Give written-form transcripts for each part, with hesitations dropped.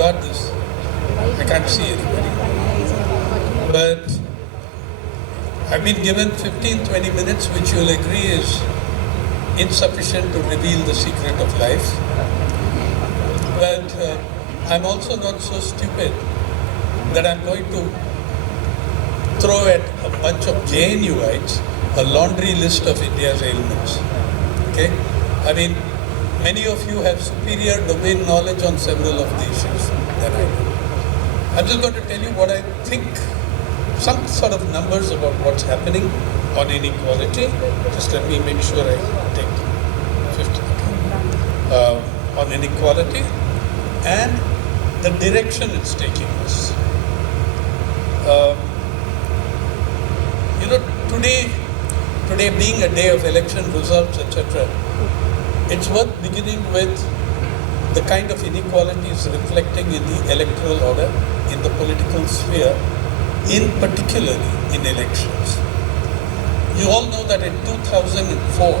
got this. I can't see anybody. But I've been given 15-20 minutes, which you'll agree is insufficient to reveal the secret of life. But I'm also not so stupid that I'm going to throw at a bunch of Jnuites a laundry list of India's ailments. Okay? I mean, many of you have superior domain knowledge on several of the issues than I do. I'm just going to tell you what I think, some sort of numbers about what's happening on inequality. Just let me make sure I take 50. On inequality and the direction it's taking us. Today being a day of election results, etc., it's worth beginning with the kind of inequalities reflecting in the electoral order, in the political sphere, in particularly in elections. You all know that in 2004,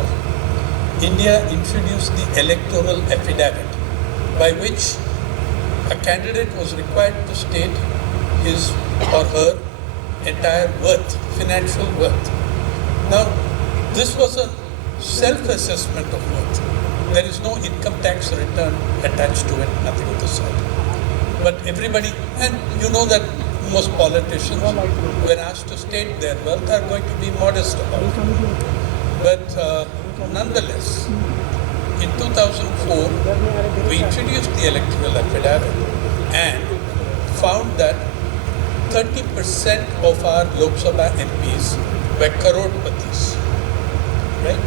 India introduced the electoral affidavit, by which a candidate was required to state his or her entire worth, financial worth. Now, this was a self-assessment of worth. There is no income tax return attached to it, nothing of the sort. But everybody, and you know that most politicians, when asked to state their wealth, are going to be modest about it. But nonetheless, in 2004, we introduced the electoral affidavit and found that 30% of our Lok Sabha MPs were crorepati's. Right?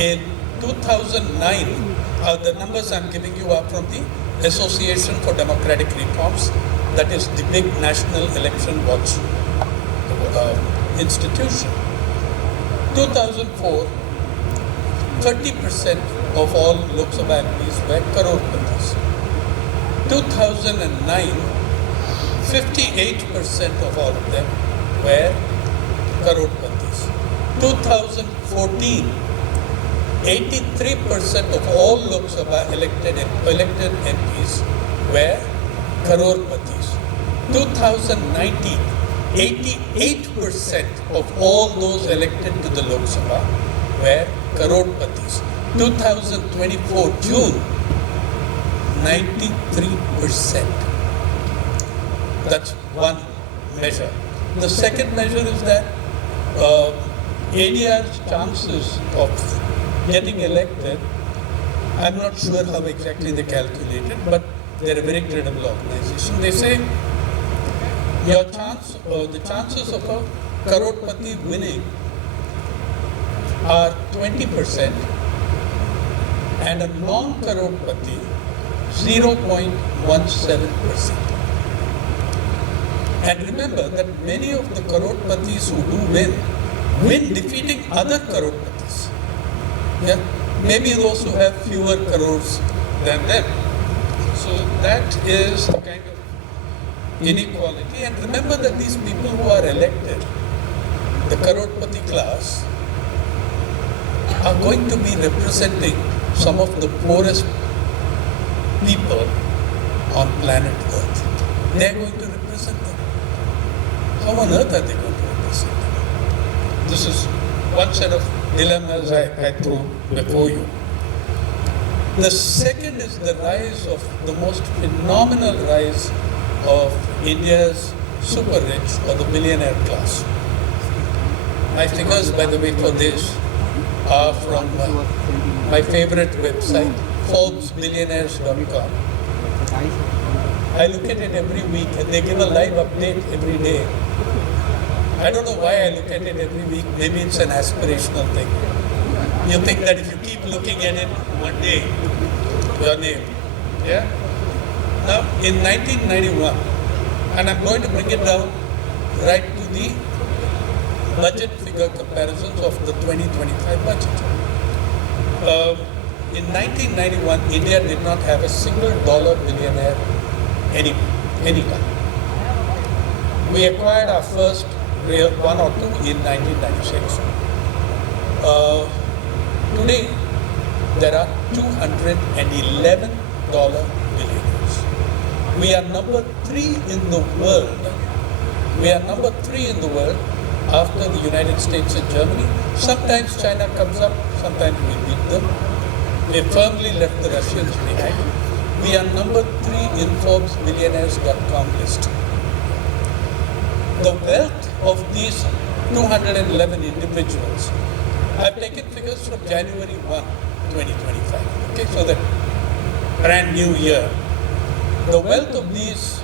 In 2009, the numbers I'm giving you are from the Association for Democratic Reforms, that is the big national election watch institution. 2004, 30% of all Lok Sabha MPs were crorepati's. 2009, 58% of all of them were crorepati's. 2014, 83% of all Lok Sabha elected MPs were crorepati's. 2019, 88% of all those elected to the Lok Sabha were crorepati's. 2024 June, 93%. That's one measure. The second measure is that ADR's chances of getting elected, I'm not sure how exactly they calculate it, but they're a very credible organization. They say the chances of a crorepati winning are 20% and a non-crorepati 0.17%. And remember that many of the crorepati's who do win defeating other crorepati's. Yeah? Maybe those who have fewer crores than them. So that is the kind of inequality. And remember that these people who are elected, the crorepati class, are going to be representing some of the poorest people on planet Earth. They are going to represent them. How on earth are they going to represent them? This is one set of dilemmas I threw before you. The second is the rise of the most phenomenal rise of India's super rich or the billionaire class. My figures, by the way, for this are from my favorite website, ForbesBillionaires.com. I look at it every week and they give a live update every day. I don't know why I look at it every week. Maybe it's an aspirational thing. You think that if you keep looking at it, one day your name. Yeah? Now, in 1991, and I'm going to bring it down right to the budget figure comparisons of the 2025 budget. In 1991, India did not have a single dollar billionaire anytime. We acquired our first real one or two in 1996. Today, there are $211 billionaires. We are number 3 in the world. We are number 3 in the world after the United States and Germany. Sometimes China comes up, sometimes we beat them. We firmly left the Russians behind. We are number 3 in Forbes billionaires.com list. The wealth of these 211 individuals, I've taken figures from January 1, 2025. Okay, so that brand new year. The wealth of these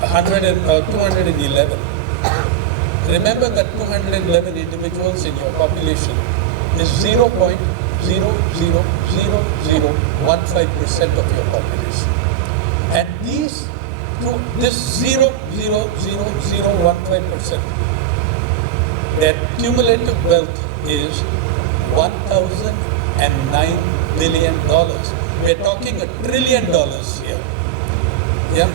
211, remember that 211 individuals in your population is 0.0000015% of your population. And this 0.00015%, their cumulative wealth is $1,009 billion. We're talking $1 trillion here. Yeah.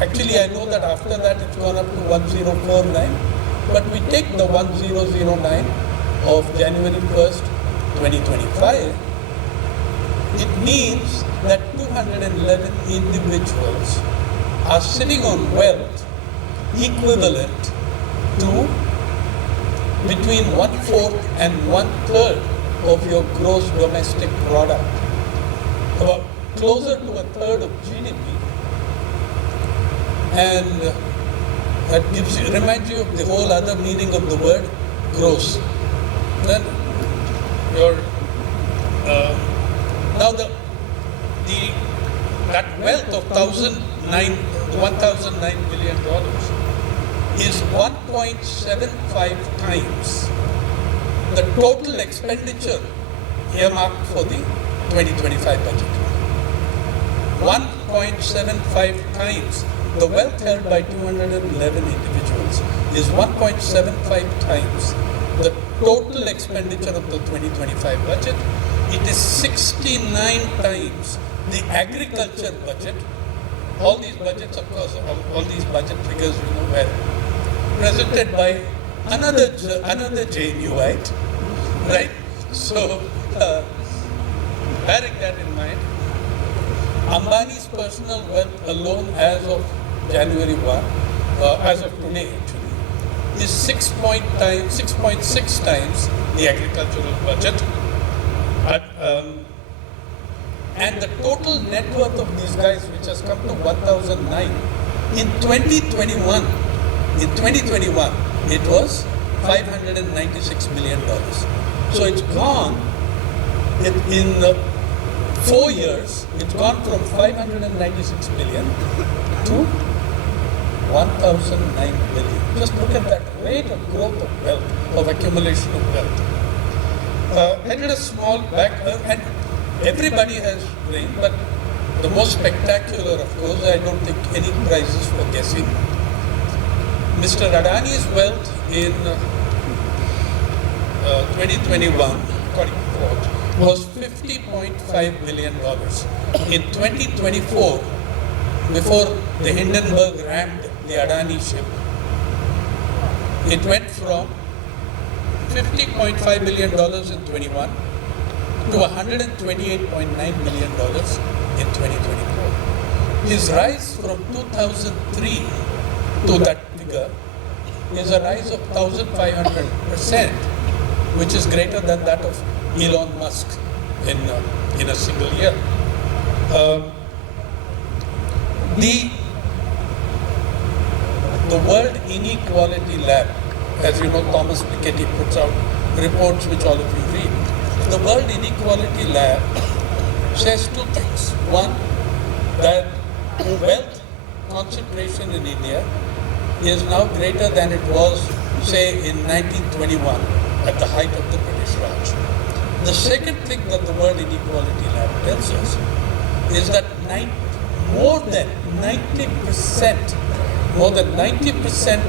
Actually, I know that after that it's gone up to 1049, but we take the 1009 of January 1st, 2025. It means that 211 individuals are sitting on wealth equivalent to between 1/4 and 1/3 of your gross domestic product, about closer to 1/3 of GDP. And that reminds you of the whole other meaning of the word gross. Then now that wealth of $1,009 billion is 1.75 times the total expenditure earmarked for the 2025 budget. 1.75 times. The wealth held by 211 individuals is 1.75 times the total expenditure of the 2025 budget. It is 69 times the agriculture budget. All these budgets, of course, all these budget figures, were presented by another Jnuite, right? So, bearing that in mind, Ambani's personal wealth alone as of January 1, as of today actually, is 6.6 times the agricultural budget. And the total net worth of these guys, which has come to 1,009, in 2021, it was $596 million. So it's gone, in 4 years, it's gone from 596 million to 1,009 billion. Just look at that rate of growth of wealth, of accumulation of wealth. I did a small and everybody has reigned, but the most spectacular, of course, I don't think any prizes for guessing. Mr. Adani's wealth in 2021, according to report, was $50.5 billion. In 2024, before the Hindenburg rammed the Adani ship, it went from $50.5 billion in 21 to $128.9 billion in 2024. His rise from 2003 to that figure is a rise of 1,500%, which is greater than that of Elon Musk in a single year. The World Inequality Lab, as you know, Thomas Piketty puts out reports which all of you read. The World Inequality Lab says two things. One, that wealth concentration in India is now greater than it was, say, in 1921 at the height of the British Raj. The second thing that the World Inequality Lab tells us is that more than 90%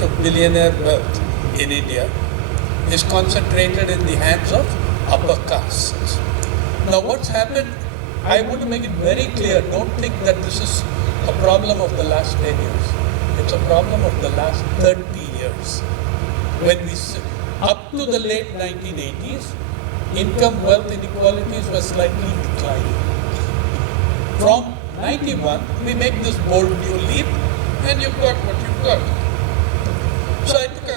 of billionaire wealth in India is concentrated in the hands of upper castes. Now what's happened, I want to make it very clear, don't think that this is a problem of the last 10 years. It's a problem of the last 30 years. When up to the late 1980s, income wealth inequalities were slightly declining. From 91, we make this bold new leap, and you've got what you've got. So I took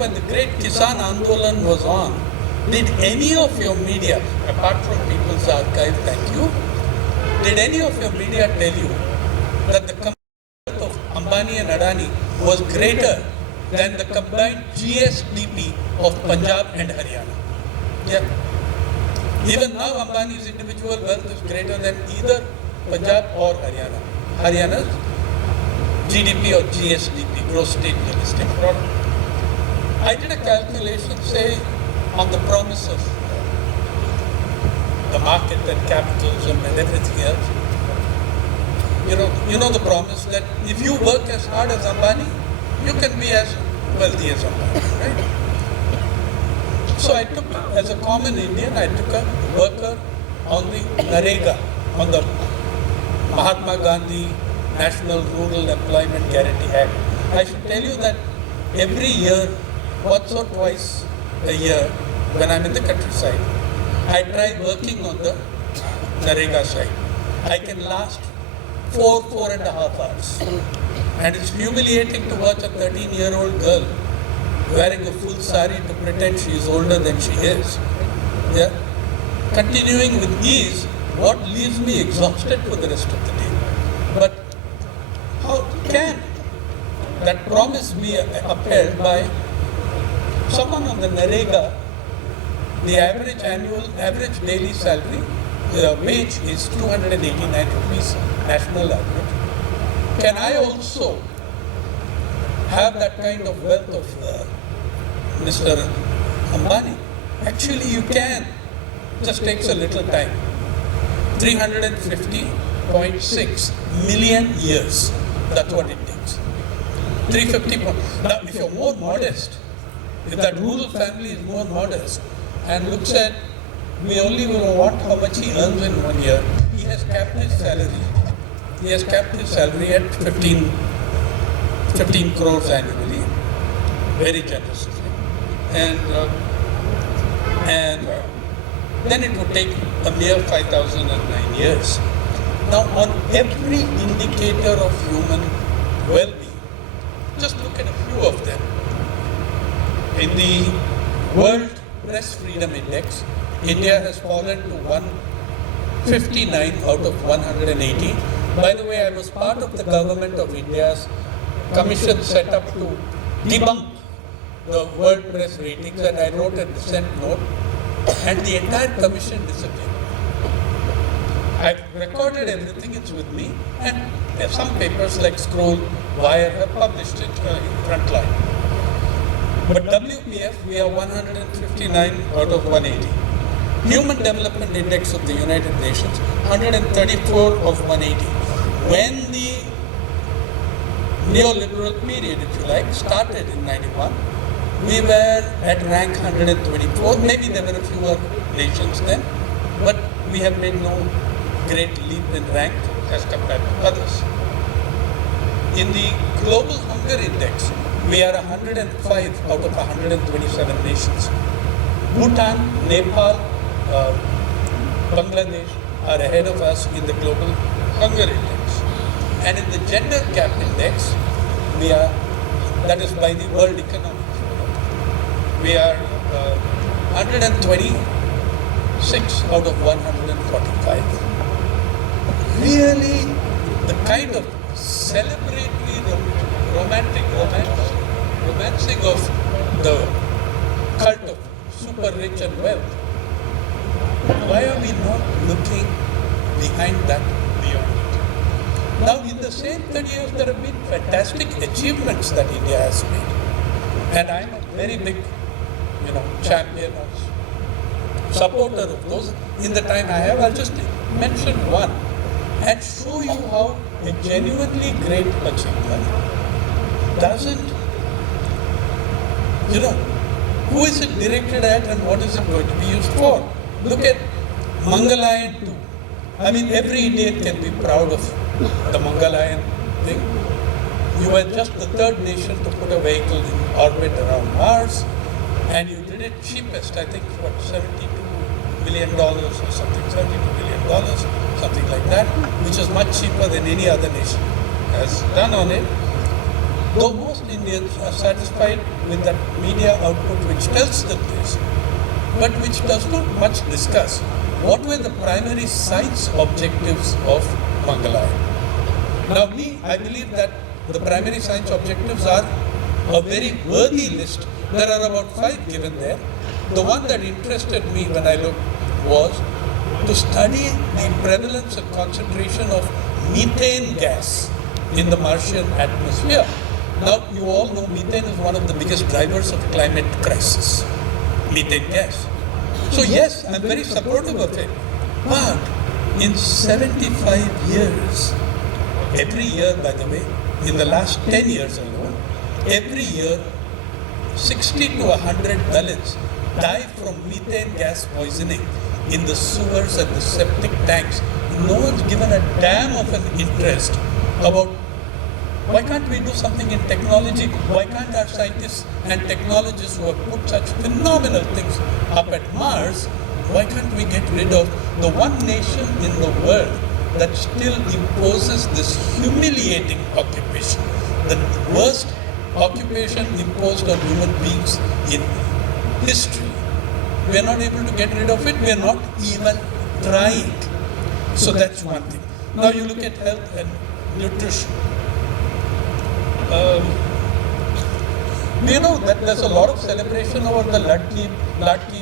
when the great Kisan Andolan was on, did any of your media, apart from People's Archive, thank you, did any of your media tell you that the combined wealth of Ambani and Adani was greater than the combined GSDP of Punjab and Haryana? Yeah. Even now, Ambani's individual wealth is greater than either Punjab or Haryana. Haryana's GDP or GSDP, gross state domestic product. I did a calculation, say, on the promise of the market and capitalism and everything else. You know the promise that if you work as hard as Ambani, you can be as wealthy as Ambani, right? So I took, as a common Indian, I took a worker on the Narega, on the Mahatma Gandhi National Rural Employment Guarantee Act. I should tell you that every year, once or twice a year, when I'm in the countryside, I try working on the Narega side. I can last 4.5 hours. And it's humiliating to watch a 13-year-old girl wearing a full sari to pretend she is older than she is. Yeah? Continuing with ease, what leaves me exhausted for the rest of the day. But how can that promise be upheld by someone on the Narega? The average daily salary, the wage is 289 rupees, national average. Can I also have that kind of wealth of Mr. Ambani? Actually, you can. Just takes a little time. 350.6 million years. That's what it takes. 350. Now, if you're more modest, if that rural family is more modest and looks at, we only will want how much he earns in 1 year, he has capped his salary. He has capped his salary at 15 crores annually, very generously. And then it would take a mere 5,009 years. Now, on every indicator of human well-being, just look at a few of them. In the World Press Freedom Index, India has fallen to 159 out of 180. By the way, I was part of the government of India's commission set up to debunk the World Press ratings, and I wrote a dissent note, and the entire commission disappeared. I've recorded everything, it's with me, and some papers like Scroll, Wire have published it in Frontline. But WPF, we are 159 out of 180. Human Development Index of the United Nations, 134 of 180. When the neoliberal period, if you like, started in 91, we were at rank 124. Maybe there were a fewer nations then, but we have made no great leap in rank as compared to others. In the Global Hunger Index, we are 105 out of 127 nations. Bhutan, Nepal, Bangladesh are ahead of us in the Global Hunger Index. And in the Gender Gap Index, we are, that is by the World Economic Forum, we are 126 out of 145. Really, the kind of celebratory romancing of the cult of super rich and wealth. Why are we not looking behind that, beyond it? Now, in the same 30 years, there have been fantastic achievements that India has made. And I'm a very big, champion or supporter of those. In the time I have, I'll just mention one and show you how a genuinely great achievement doesn't, who is it directed at and what is it going to be used for? Look at Mangalayan 2. I mean, every Indian can be proud of the Mangalayan thing. You were just the third nation to put a vehicle in orbit around Mars, and you did it cheapest, I think, what, $72 million or something, $72 billion, something like that, which is much cheaper than any other nation has done on it. Though most Indians are satisfied with that media output which tells the this, but which does not much discuss what were the primary science objectives of Mangalyaan. Now I believe that the primary science objectives are a very worthy list. There are about 5 given there. The one that interested me when I looked was to study the prevalence and concentration of methane gas in the Martian atmosphere. Now, you all know methane is one of the biggest drivers of climate crisis, methane gas. So yes, I'm very supportive of it. But in 75 years, every year, by the way, in the last 10 years alone, every year, 60 to 100 Dalits die from methane gas poisoning in the sewers and the septic tanks. No one's given a damn of an interest about why can't we do something in technology? Why can't our scientists and technologists who have put such phenomenal things up at Mars, why can't we get rid of the one nation in the world that still imposes this humiliating occupation, the worst occupation imposed on human beings in history? We are not able to get rid of it. We are not even trying. So that's one thing. Now you look at health and nutrition. You know that there's a lot of celebration over the Ladki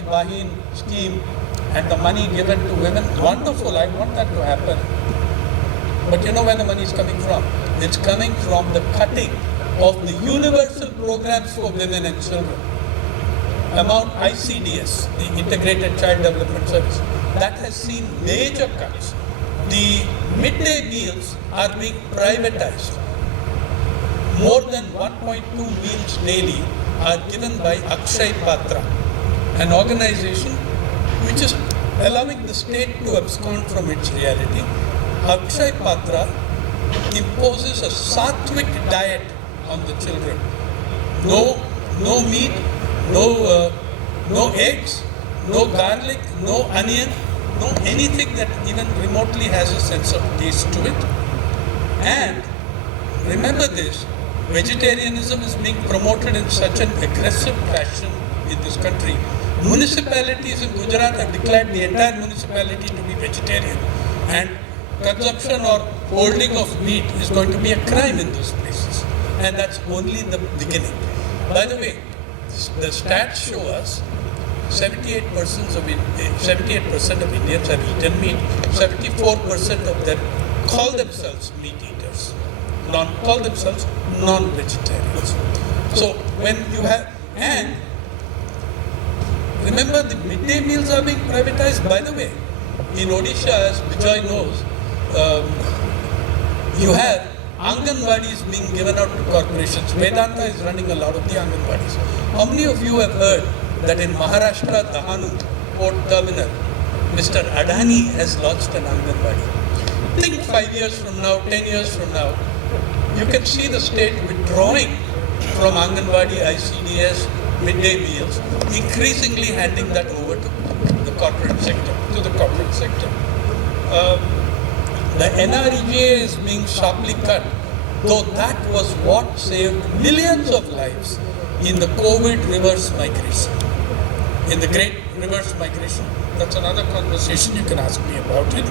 Bahin scheme and the money given to women. Wonderful, I want that to happen. But you know where the money is coming from? It's coming from the cutting of the universal programs for women and children. Amount ICDS, the Integrated Child Development Service, that has seen major cuts. The midday meals are being privatized. More than 1.2 meals daily are given by Akshay Patra, an organization which is allowing the state to abscond from its reality. Akshay Patra imposes a sattvic diet on the children. No meat, no eggs, no garlic, no onion, no anything that even remotely has a sense of taste to it. And remember this, vegetarianism is being promoted in such an aggressive fashion in this country. Municipalities in Gujarat have declared the entire municipality to be vegetarian, and consumption or holding of meat is going to be a crime in those places. And that's only the beginning. By the way, the stats show us 78% of Indians have eaten meat. 74% of them call themselves meat eaters, call themselves non-vegetarians. So when you have, and remember the midday meals are being privatized. By the way, in Odisha, as Vijay knows, you have Anganwadis being given out to corporations. Vedanta is running a lot of the Anganwadis. How many of you have heard that in Maharashtra, Dahanu Port Terminal, Mr. Adani has launched an Anganwadi? Think 5 years from now, 10 years from now, you can see the state withdrawing from Anganwadi, ICDS, midday meals, increasingly handing that over to the corporate sector. The NREGA is being sharply cut, though that was what saved millions of lives in the COVID reverse migration, in the great reverse migration. That's another conversation, you can ask me about it.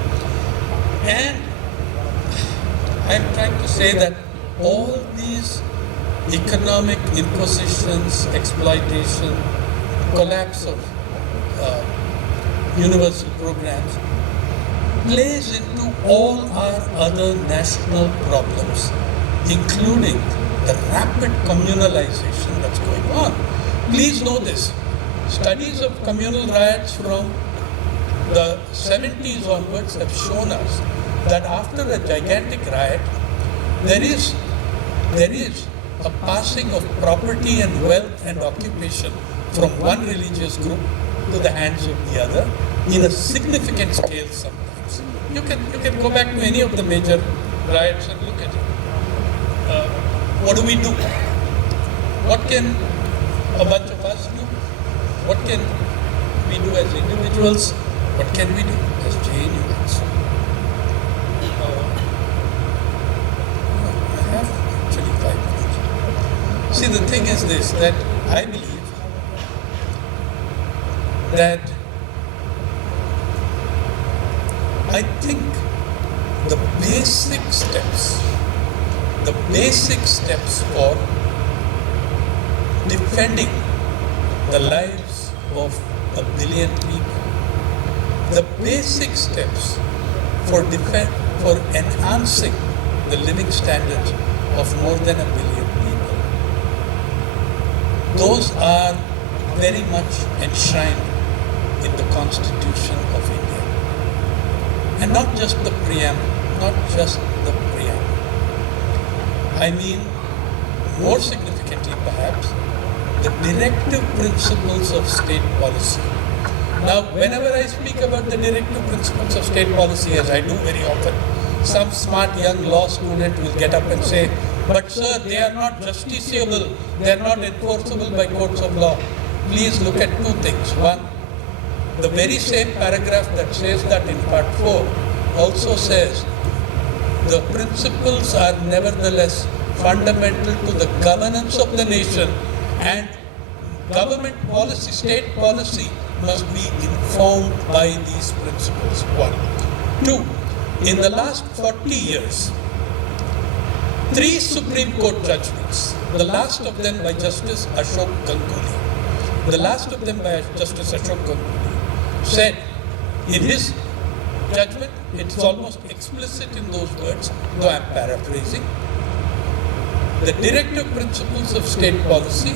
And I'm trying to say that all these economic impositions, exploitation, collapse of universal programs plays into all our other national problems, including the rapid communalization that's going on. Please know this. Studies of communal riots from the 70s onwards have shown us that after a gigantic riot, there is a passing of property and wealth and occupation from one religious group to the hands of the other in a significant scale sometimes. You can go back to any of the major riots and look at it. what do we do? What can a bunch of us do? What can we do as individuals? What can we do as Jnuites? I have actually 5 minutes. See, the thing is this, that I believe that I think the basic steps for defending the lives of 1 billion people, the basic steps for enhancing the living standards of more than 1 billion people, those are very much enshrined in the Constitution of India. And not just the preamble, I mean, more significantly perhaps, the directive principles of state policy. Now, whenever I speak about the directive principles of state policy, as I do very often, some smart young law student will get up and say, but sir, they are not justiciable, they are not enforceable by courts of law. Please look at 2 things. One, the very same paragraph that says that in part 4 also says the principles are nevertheless fundamental to the governance of the nation, and government policy, state policy must be informed by these principles. 1. 2. In the last 40 years, 3 Supreme Court judgments, the last of them by Justice Ashok Ganguly, said in his judgment, it's almost explicit in those words, though I'm paraphrasing, the directive principles of state policy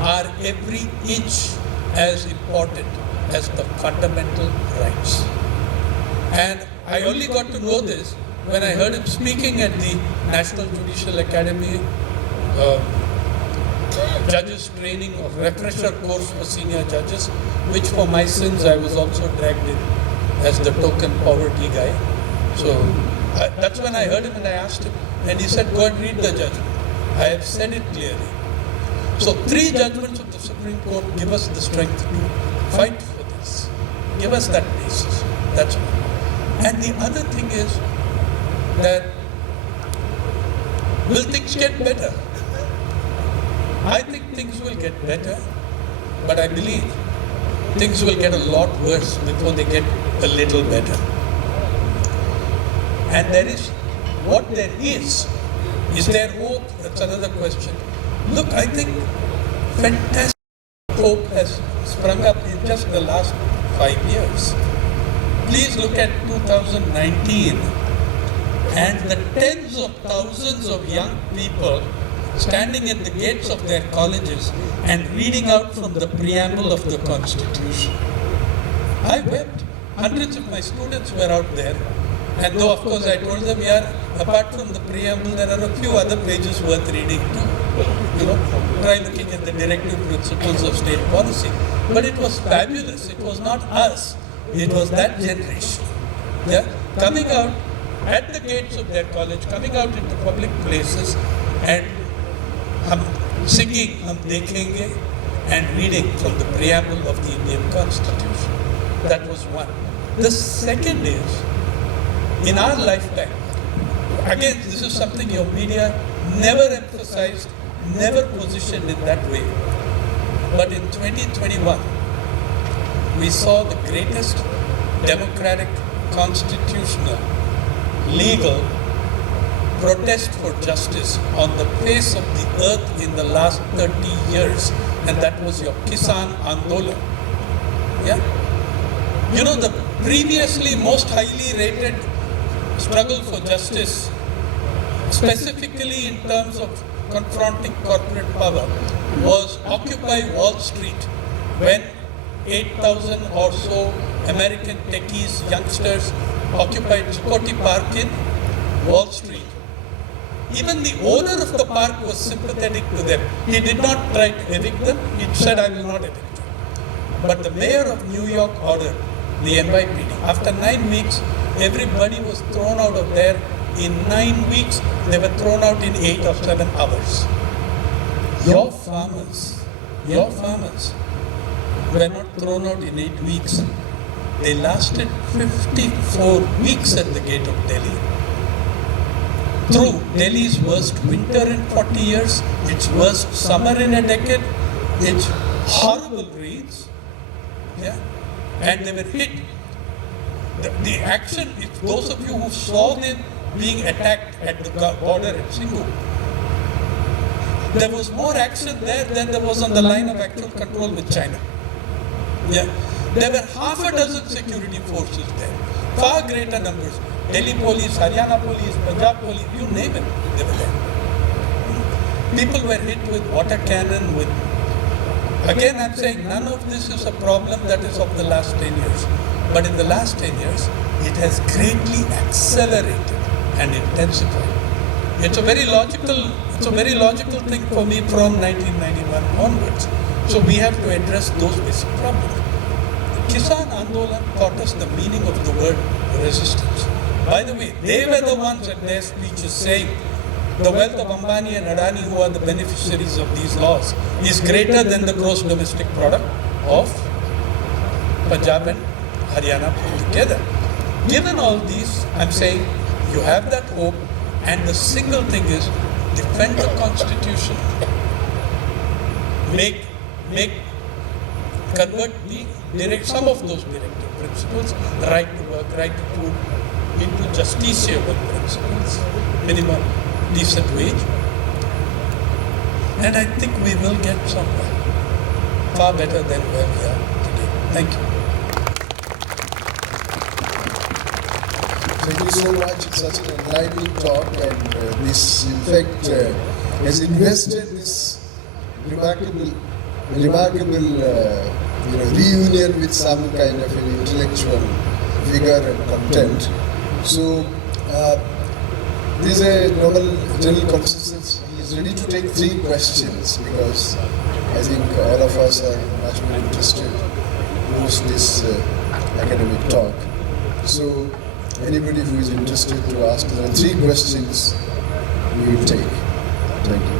are every inch as important as the fundamental rights. And I only got to know this when I heard him speaking at the National Judicial Academy judges training or refresher course for senior judges, which for my sins I was also dragged in as the token poverty guy. So that's when I heard him and I asked him, and he said, go and read the judgment. I have said it clearly. So 3 judgments of the Supreme Court give us the strength to fight for this. Give us that basis. That's one. And the other thing is that will things get better? I think things will get better, but I believe things will get a lot worse before they get a little better. And is there hope? That's another question. Look, I think fantastic hope has sprung up in just the last 5 years. Please look at 2019 and the tens of thousands of young people standing at the gates of their colleges and reading out from the preamble of the Constitution. I wept. Hundreds of my students were out there, and though of course I told them, yeah, apart from the preamble, there are a few other pages worth reading too. Try looking at the directive principles of state policy. But it was fabulous. It was not us. It was that generation. Yeah, coming out at the gates of their college, coming out into public places and singing "Hum Dekhenge" and reading from the preamble of the Indian Constitution. That was one. The second is, in our lifetime, again, this is something your media never emphasized, never positioned in that way. But in 2021, we saw the greatest democratic, constitutional, legal protest for justice on the face of the earth in the last 30 years, and that was your Kisan Andolan. Yeah? The previously most highly rated struggle for justice, specifically in terms of confronting corporate power, was Occupy Wall Street, when 8,000 or so American techies, youngsters, occupied Scotty Park in Wall Street. Even the owner of the park was sympathetic to them. He did not try to evict them. He said, I will not evict you. But the mayor of New York ordered the NYPD. After 9 weeks, everybody was thrown out of there In 9 weeks, they were thrown out in 8 or 7 hours. Your farmers were not thrown out in 8 weeks. They lasted 54 weeks at the gate of Delhi. Through Delhi's worst winter in 40 years, its worst summer in a decade, its horrible rains, and they were hit. The action, if those of you who saw them being attacked at the border at Singhu, there was more action there than there was on the line of actual control with China. There were half a dozen security forces there, far greater numbers. Delhi police, Haryana police, Punjab police, you name it, they were there. People were hit with water cannon, again I'm saying none of this is a problem that is of the last 10 years. But in the last 10 years, it has greatly accelerated and intensified. It's a very logical thing for me from 1991 onwards. So we have to address those basic problems. Kisan Andolan taught us the meaning of the word resistance. By the way, they were the ones at their speeches saying the wealth of Ambani and Adani, who are the beneficiaries of these laws, is greater than the gross domestic product of Punjab and Haryana put together. Given all these, I'm saying you have that hope, and the single thing is defend the constitution, convert some of those directive principles, right to work, right to food, into justiciable principles, minimum decent wage, and I think we will get somewhere far better than where we are today. Thank you. Thank you so much. It's such an enlightening talk, and this, in fact, has invested this remarkable reunion with some kind of an intellectual vigor and content. So, this is a novel general consensus. He is ready to take 3 questions because I think all of us are much more interested post this academic talk. So, anybody who is interested to ask, there are 3 questions we will take. Thank you.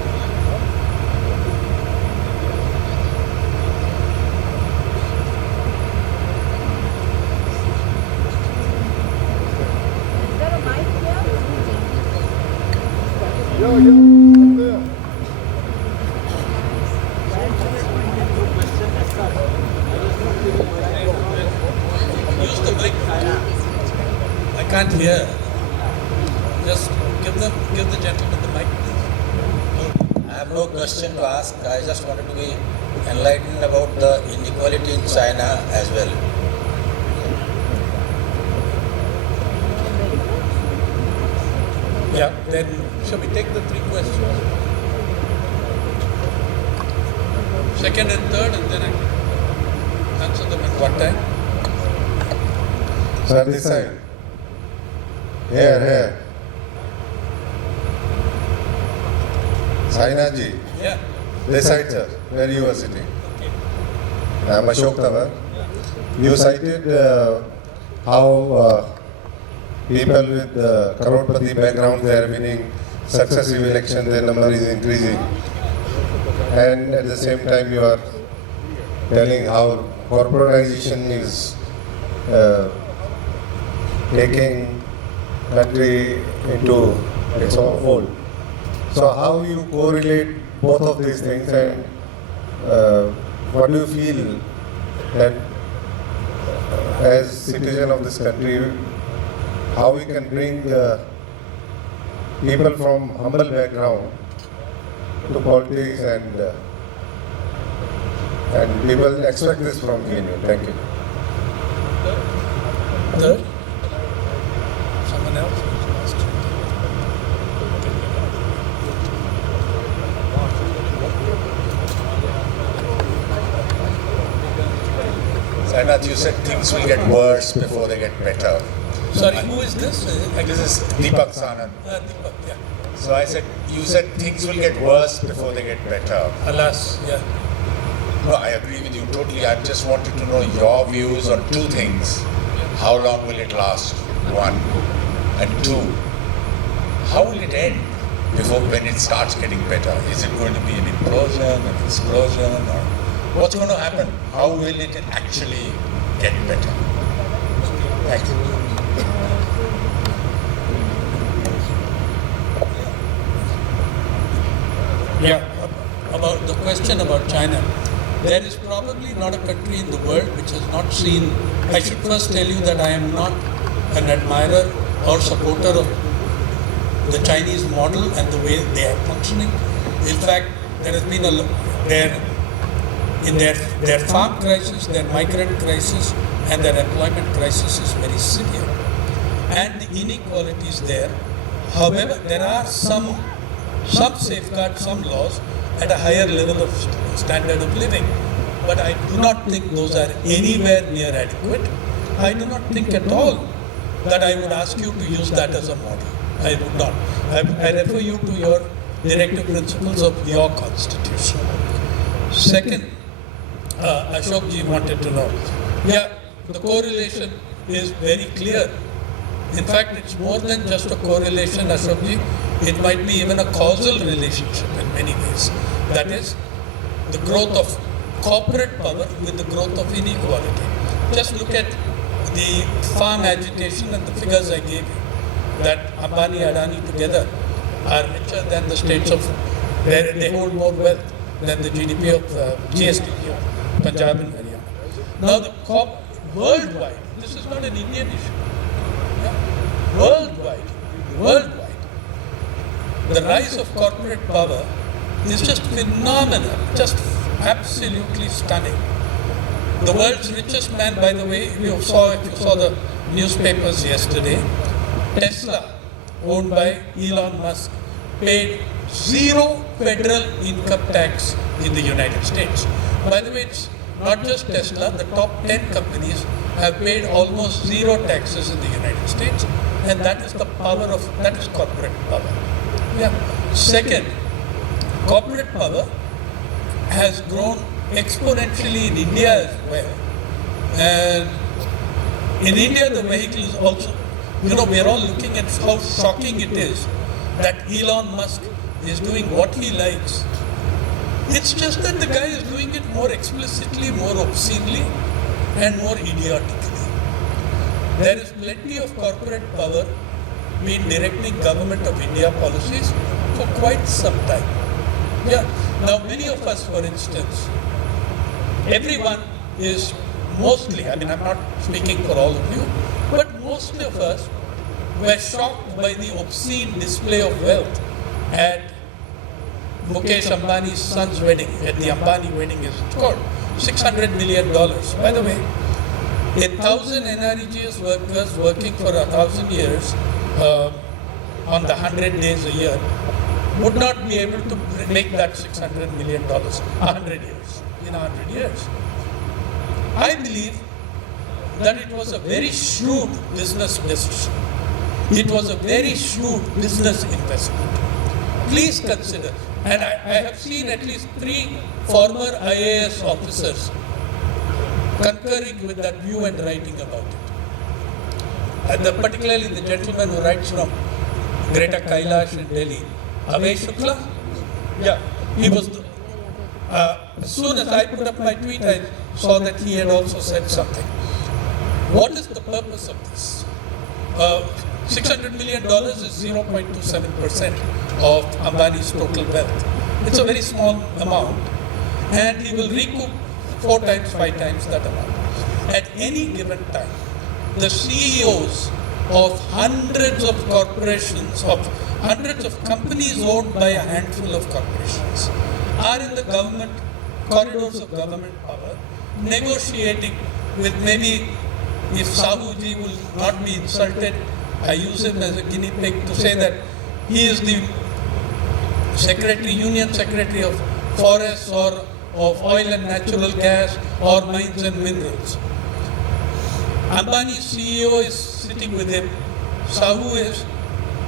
Use the mic. I can't hear. Just give the gentleman the mic, please. I have no question to ask. I just wanted to be enlightened about the inequality in China as well. Yeah, then shall we take the 3 questions? Second and third, and then I can answer them at one time. Sir, this side. Here. Sainath ji. Yeah. This side, sir, where you are sitting. Okay. I'm Ashok Tawar. You cited how people with crorepati background, they are winning successive elections, their number is increasing. And at the same time you are telling how corporatization is taking country into its own fold. So how you correlate both of these things, and what do you feel that as citizen of this country, how we can bring people from humble background to politics, and people expect this from you. Thank you. Third? Someone else? Sainath, you said things will get worse before they get better. Sorry, who is this? This is Deepak Sainath. Deepak, yeah. So you said things will get worse before they get better. Alas, yeah. No, I agree with you totally. I just wanted to know your views on 2 things. How long will it last? 1. And 2, how will it end before when it starts getting better? Is it going to be an implosion, an explosion, or what's going to happen? How will it actually get better? Thank you. Yeah, about the question about China. There is probably not a country in the world which has not seen. I should first tell you that I am not an admirer or supporter of the Chinese model and the way they are functioning. In fact, there has been their farm crisis, their migrant crisis, and their employment crisis is very severe. And the inequalities there. However, there are some safeguards, some laws at a higher level of standard of living. But I do not think those are anywhere near adequate. I do not think at all that I would ask you to use that as a model. I would not. I refer you to your directive principles of your constitution. Second, Ashok ji wanted to know. Yeah, the correlation is very clear. In fact, it's more than just a correlation, Ashok ji. It might be even a causal relationship in many ways. That is, the growth of corporate power with the growth of inequality. Just look at the farm agitation and the figures I gave you, that Ambani, Adani together are richer than the states of, they hold more wealth than the GDP of GSDP of Punjab and Haryana. Now the worldwide, this is not an Indian issue. Yeah? Worldwide, the rise of corporate power is just phenomenal, just absolutely stunning. The world's richest man, by the way, if you saw the newspapers yesterday, Tesla, owned by Elon Musk, paid 0 federal income tax in the United States. By the way, it's not just Tesla, the top 10 companies have paid almost 0 taxes in the United States, and that is the power of, that is corporate power. Yeah. Second, corporate power has grown exponentially in India as well. And in India, the vehicle is also, we are all looking at how shocking it is that Elon Musk is doing what he likes. It's just that the guy is doing it more explicitly, more obscenely, and more idiotically. There is plenty of corporate power been directing Government of India policies for quite some time. Yeah. Now, many of us, for instance, everyone is mostly, I'm not speaking for all of you, but most of us were shocked by the obscene display of wealth at Mukesh Ambani's son's wedding, at the Ambani wedding, as it's called, $600 million. By the way, 1,000 NREGS workers working for 1,000 years on the 100 days a year would not be able to make that $600 million 100 years, in 100 years. I believe that it was a very shrewd business decision. It was a very shrewd business investment. Please consider, and I have seen at least 3 former IAS officers concurring with that view and writing about it. And particularly the gentleman who writes from Greater Kailash in Delhi, Abhay Shukla, yeah, he was, as soon as I put up my tweet, I saw that he had also said something. What is the purpose of this? $600 million is 0.27% of Ambani's total wealth. It's a very small amount, and he will recoup 4 times, 5 times that amount. At any given time, the CEOs of hundreds of corporations, of hundreds of companies owned by a handful of corporations, are in the government, corridors of government power, negotiating with maybe, if Sahuji will not be insulted, I use him as a guinea pig to say that he is the Union Secretary of Forests or of Oil and Natural Gas or Mines and Minerals. Ambani's CEO is sitting with him. Sahu has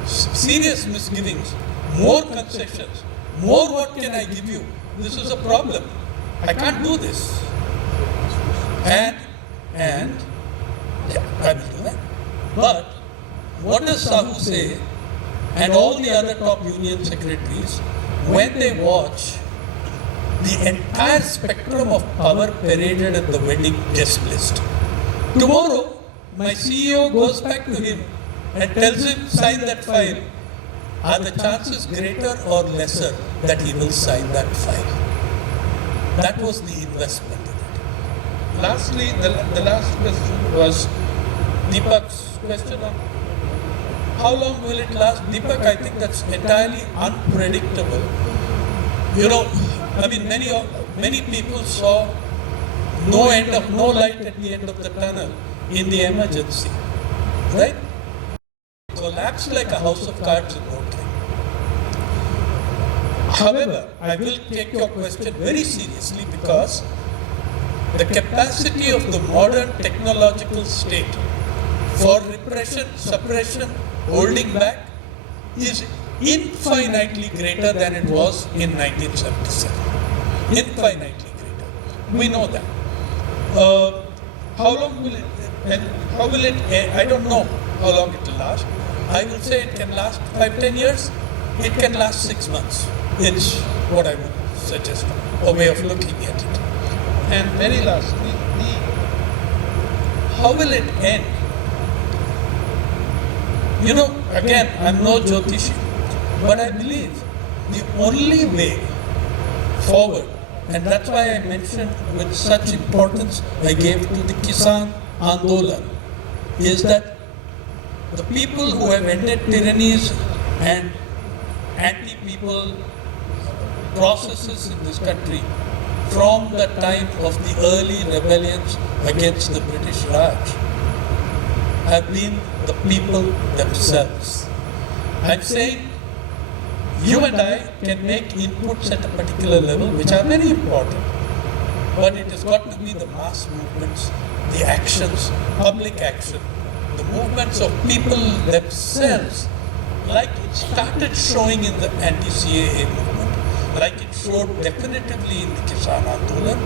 serious misgivings, more concessions, more what can I give you? This is a problem. I can't do this. And yeah, I will do that. But what does Sahu say? and all the other top union secretaries, when they watch the entire spectrum of power paraded at the wedding guest list. Tomorrow, my CEO goes back to him and tells him, sign that file. Are the chances greater or lesser that he will sign that file? That was the investment in it. Lastly, the last question was Deepak's question on how long will it last? Deepak, I think that's entirely unpredictable. You know, I mean, many people saw no light at the end of the tunnel in the emergency, right? Collapsed like a house of cards in no time. However, I will take your question very seriously because the capacity of the modern technological state for repression, suppression, holding back is infinitely greater than it was in 1977. Infinitely greater. We know that. How long will it, and how will it end? I don't know how long it will last. I will say it can last 5-10 years. It can last 6 months. It's what I would suggest, a way of looking at it. And very lastly, how will it end? You know, again, I'm no Jyotishi, but I believe the only way forward, and that's why I mentioned with such importance I gave to the Kisan Andolan, is that the people who have ended tyrannies and anti-people processes in this country from the time of the early rebellions against the British Raj have been the people themselves. I'm saying you and I can make inputs at a particular level which are very important, but it has got to be the mass movements, the actions, public action, the movements of people themselves, like it started showing in the anti-CAA movement, like it showed definitively in the Kisan Andolan.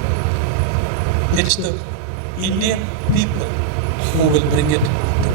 It's the Indian people who will bring it to